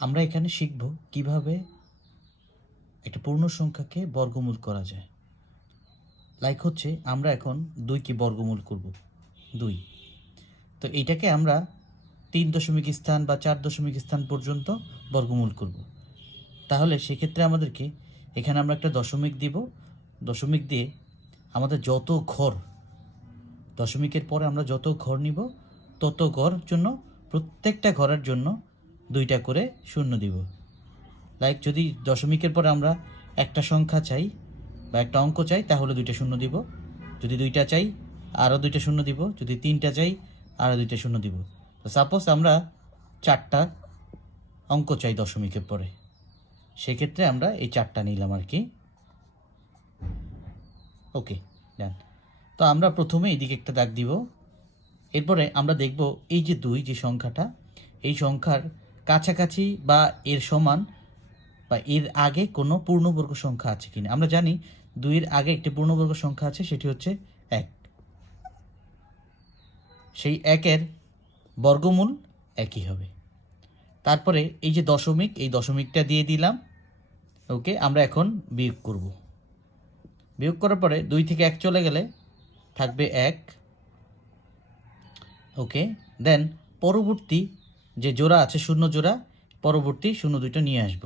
আমরা এখানে শিখব কিভাবে একটা পূর্ণ সংখ্যাকে বর্গমূল করা যায়। লাইক হচ্ছে আমরা এখন 2কে বর্গমূল করব 2। তো এইটাকে আমরা 3 দশমিক স্থান বা 4 দশমিক স্থান পর্যন্ত বর্গমূল করব। তাহলে সেক্ষেত্রে আমাদেরকে এখানে আমরা একটা দশমিক দিব, দশমিক দিয়ে আমাদের যত ঘর, দশমিকের পরে আমরা যত ঘর নিব তত ঘর জন্য প্রত্যেকটা ঘরের জন্য 2টা করে শূন্য দিব। লাইক যদি দশমিকের পরে আমরা একটা সংখ্যা চাই বা একটা অঙ্ক চাই তাহলে 2টা শূন্য দিব, যদি 2টা চাই আরও 2টা শূন্য দিব, যদি 3টা চাই আরও 2টা শূন্য দিব। তো সাপোজ আমরা 4টা অঙ্ক চাই দশমিকের পরে, সেক্ষেত্রে আমরা এই 4টা নিলাম আর কি। ওকে, ডান। তো আমরা প্রথমে এইদিকে একটা দাগ দিব, এরপরে আমরা দেখব এই যে 2 যে সংখ্যাটা, এই সংখ্যার কাছাকাছি বা এর সমান বা এর আগে কোনো পূর্ণবর্গ সংখ্যা আছে কিনা। আমরা জানি 2-এর আগে একটি পূর্ণবর্গ সংখ্যা আছে, সেটি হচ্ছে 1। সেই 1-এর বর্গমূল 1ই হবে। তারপরে এই যে দশমিক, এই দশমিকটা দিয়ে দিলাম। ওকে, আমরা এখন বিয়োগ করব। বিয়োগ করার পরে 2 থেকে 1 চলে গেলে থাকবে 1। ওকে, দেন পরবর্তী যে জোড়া আছে শূন্য জোড়া, পরবর্তী শূন্য 2টা নিয়ে আসব।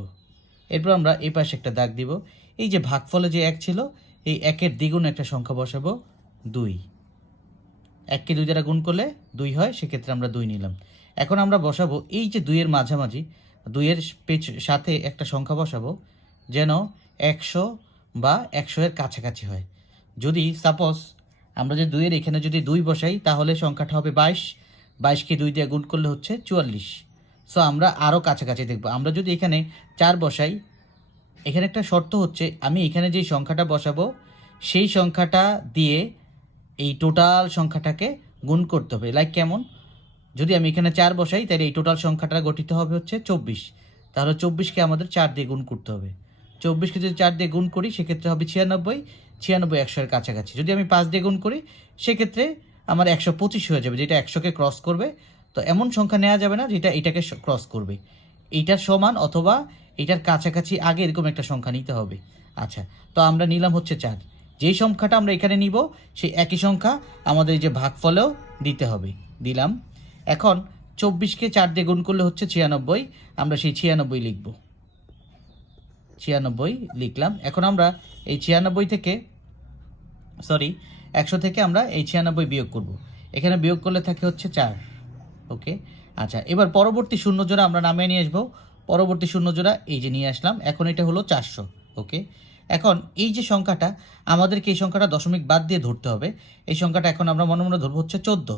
এরপর আমরা এই পাশে একটা দাগ দিব। এই যে ভাগফলে যে 1 ছিল, এই 1-এর দ্বিগুণ একটা সংখ্যা বসাবো 2। 1কে 2 দ্বারা গুণ করলে 2 হয়, সেক্ষেত্রে আমরা 2 নিলাম। এখন আমরা বসাবো এই যে 2-এর মাঝামাঝি, 2-এর সাথে একটা সংখ্যা বসাবো যেন 100 বা 100-এর কাছাকাছি হয়। যদি সাপোজ আমরা যে 2-এর এখানে যদি 2 বসাই তাহলে সংখ্যাটা হবে 22। 22কে 2 দিয়ে গুণ করলে হচ্ছে 44। সো আমরা আরও কাছাকাছি দেখব। আমরা যদি এখানে 4 বসাই, এখানে একটা শর্ত হচ্ছে আমি এখানে যেই সংখ্যাটা বসাবো সেই সংখ্যাটা দিয়ে এই টোটাল সংখ্যাটাকে গুণ করতে হবে। লাইক কেমন, যদি আমি এখানে 4 বসাই তাহলে এই টোটাল সংখ্যাটা গঠিত হবে হচ্ছে 24। তাহলে 24কে আমাদের 4 দিয়ে গুণ করতে হবে। 24কে যদি 4 দিয়ে গুণ করি সেক্ষেত্রে হবে 96। 96 100-এর কাছাকাছি। যদি আমি 5 দিয়ে গুণ করি সেক্ষেত্রে আমার 125 হয়ে যাবে, যেটা 100কে ক্রস করবে। তো এমন সংখ্যা নেওয়া যাবে না যেটা এটাকে ক্রস করবে। এইটার সমান অথবা এটার কাছাকাছি আগে এরকম একটা সংখ্যা নিতে হবে। আচ্ছা, তো আমরা নিলাম হচ্ছে 4। যেই সংখ্যাটা আমরা এখানে নিব সেই একই সংখ্যা আমাদের এই যে ভাগফলেও দিতে হবে, দিলাম। এখন 24কে 4 দিয়ে গুণ করলে হচ্ছে 96, আমরা সেই 96 লিখব। 96 লিখলাম। এখন আমরা এই 96 থেকে 100 থেকে আমরা এই 96 বিয়োগ করব। এখানে বিয়োগ করলে থাকে হচ্ছে 4। ওকে, আচ্ছা, এবার পরবর্তী শূন্য জোড়া আমরা নামিয়ে নিয়ে আসবো। পরবর্তী শূন্য জোড়া এই যে নিয়ে আসলাম। এখন এটা হলো 400। ওকে, এখন এই যে সংখ্যাটা আমাদেরকে এই সংখ্যাটা দশমিক বাদ দিয়ে ধরতে হবে। এই সংখ্যাটা এখন আমরা মনে মনে ধরবো হচ্ছে 14।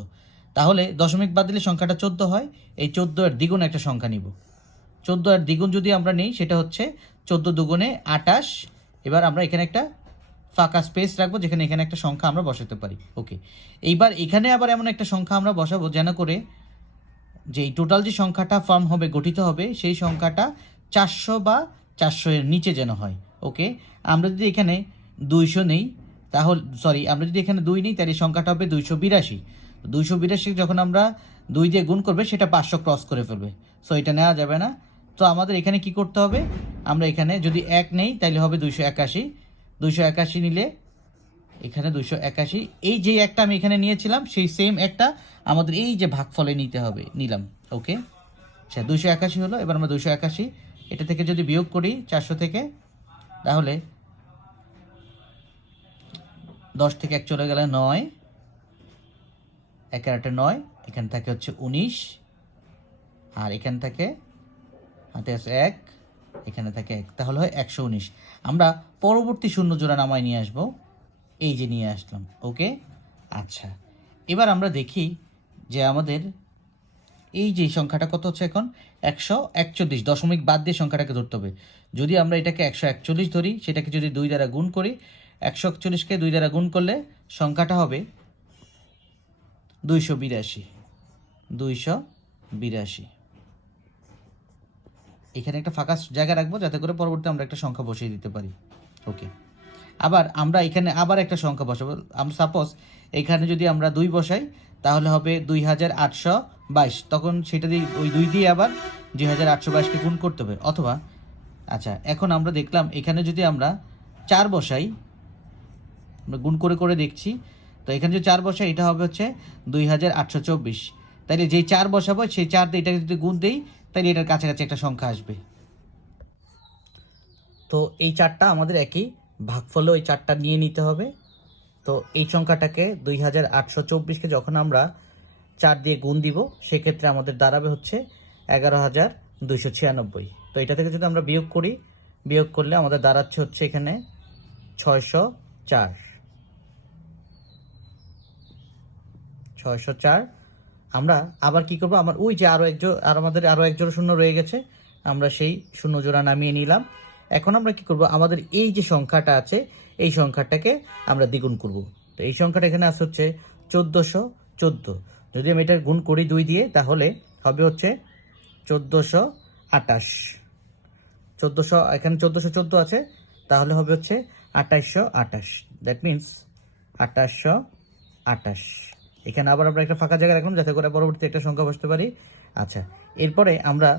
তাহলে দশমিক বাদ দিলে সংখ্যাটা 14 হয়। এই 14-এর দ্বিগুণ একটা সংখ্যা নিব। 14-এর দ্বিগুণ যদি আমরা নিই সেটা হচ্ছে 14 দুগুণে 28। এবার আমরা এখানে একটা ফাঁকা স্পেস রাখবো যেখানে এখানে একটা সংখ্যা আমরা বসাতে পারি। ওকে, এইবার এখানে আবার এমন একটা সংখ্যা আমরা বসাবো যেন করে যে এই টোটাল যে সংখ্যাটা ফর্ম হবে, গঠিত হবে, সেই সংখ্যাটা 400 বা 400-এর নিচে যেন হয়। ওকে, আমরা যদি এখানে 200 নেই তাহলে আমরা যদি এখানে 2 নিই তাহলে সংখ্যাটা হবে 282। 282 যখন আমরা 2 দিয়ে গুণ করবে সেটা 500 ক্রস করে ফেলবে। সো এটা নেওয়া যাবে না। তো আমাদের এখানে কি করতে হবে, আমরা এখানে যদি 1 নেই তাহলে হবে 281। 281 নিলে এখানে 281, এই যে একটা আমি এখানে নিয়েছিলাম সেই সেম একটা আমাদের এই যে ভাগফলে নিতে হবে, নিলাম। ওকে, আচ্ছা, 281 হলো। এবার আমরা 281 এটা থেকে যদি বিয়োগ করি 400 থেকে, তাহলে 10 থেকে 1 চলে গেলে 9, 1 আর 8 9, এখান থেকে হচ্ছে 19, আর এখান থেকে হাতে আছে 1, এখানে থাকে 1, তাহলে হয় 119। আমরা পরবর্তী শূন্য জোড়া নামায় নিয়ে আসবো, এই যে নিয়ে আসলাম। ওকে, আচ্ছা, এবার আমরা দেখি যে আমাদের এই যে সংখ্যাটা কত হচ্ছে এখন 141। দশমিক বাদ দিয়ে সংখ্যাটাকে ধরতে হবে। যদি আমরা এটাকে 141 ধরি, সেটাকে যদি 2 দ্বারা গুণ করি, 141কে 2 দ্বারা গুণ করলে সংখ্যাটা হবে 282। 282। এখানে একটা ফাঁকা জায়গা রাখবো যাতে করে পরবর্তী আমরা একটা সংখ্যা বসিয়ে দিতে পারি। ওকে, আবার আমরা এখানে আবার একটা সংখ্যা বসাবো। আমরা সাপোজ এখানে যদি আমরা 2 বসাই তাহলে হবে 2822। তখন সেটা দিয়ে ওই 2 দিয়ে আবার 2822কে গুণ করতে হবে। অথবা আচ্ছা, এখন আমরা দেখলাম এখানে যদি আমরা 4 বসাই, আমরা গুণ করে করে দেখছি, তো এখানে যদি 4 বসাই এটা হবে হচ্ছে 2824। তাইলে যেই 4 বসাবো সেই 4 দিয়ে এটাকে যদি গুণ দেই তাহলে এটার কাছাকাছি একটা সংখ্যা আসবে। তো এই 4টা আমাদের একই ভাগফলে ওই 4টা নিয়ে নিতে হবে। তো এই সংখ্যাটাকে 2824কে যখন আমরা 4 দিয়ে গুণ দিব সেক্ষেত্রে আমাদের দাঁড়াবে হচ্ছে 11296। তো এটা থেকে যদি আমরা বিয়োগ করি, বিয়োগ করলে আমাদের দাঁড়াচ্ছে হচ্ছে এখানে 604। 604। আমরা আবার কি করব, আমার ওই যে আমাদের আরও এক জোড়া শূন্য রয়ে গেছে, আমরা সেই শূন্য জোড়া নামিয়ে নিলাম। এখন আমরা কি করব, আমাদের এই যে সংখ্যাটা আছে এই সংখ্যাটাকে আমরা দ্বিগুণ করব। তো এই সংখ্যাটা এখানে আসছে হচ্ছে 1414। যদি আমি এটা গুণ করি 2 দিয়ে তাহলে হবে হচ্ছে 1428। 1400, এখানে 1414 আছে, তাহলে হবে হচ্ছে 2828। That means 2828। এখানে আবার আমরা একটা ফাঁকা জায়গা রাখলাম যাতে করে পরবর্তীতে একটা সংখ্যা বসতে পারি। আচ্ছা, এরপরে আমরা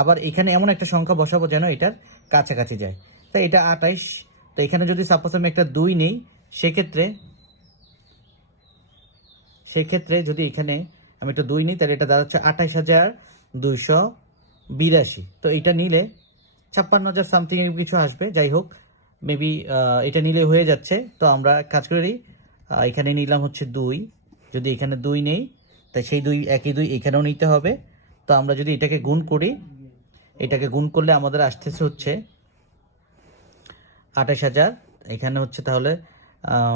আবার এখানে এমন একটা সংখ্যা বসাবো যেন এটার কাছাকাছি যায়। তাই এটা 28। তো এখানে যদি সাপোজ আমি একটা 2 নেই, সেক্ষেত্রে যদি এখানে আমি একটা 2 নিই তাহলে এটা দাঁড়াচ্ছে 28282। তো এটা নিলে 56,000 সামথিং এর কিছু আসবে। যাই হোক, মেবি এটা নিলে হয়ে যাচ্ছে। তো আমরা কাজ করি, এখানে নিলাম হচ্ছে 2। যদি এখানে 2 নেই তাই সেই 2 একই 2 এখানেও নিতে হবে। তো আমরা যদি এটাকে গুণ করি, এটাকে গুণ করলে আমাদের আসতেছে হচ্ছে 28,000। এখানে হচ্ছে তাহলে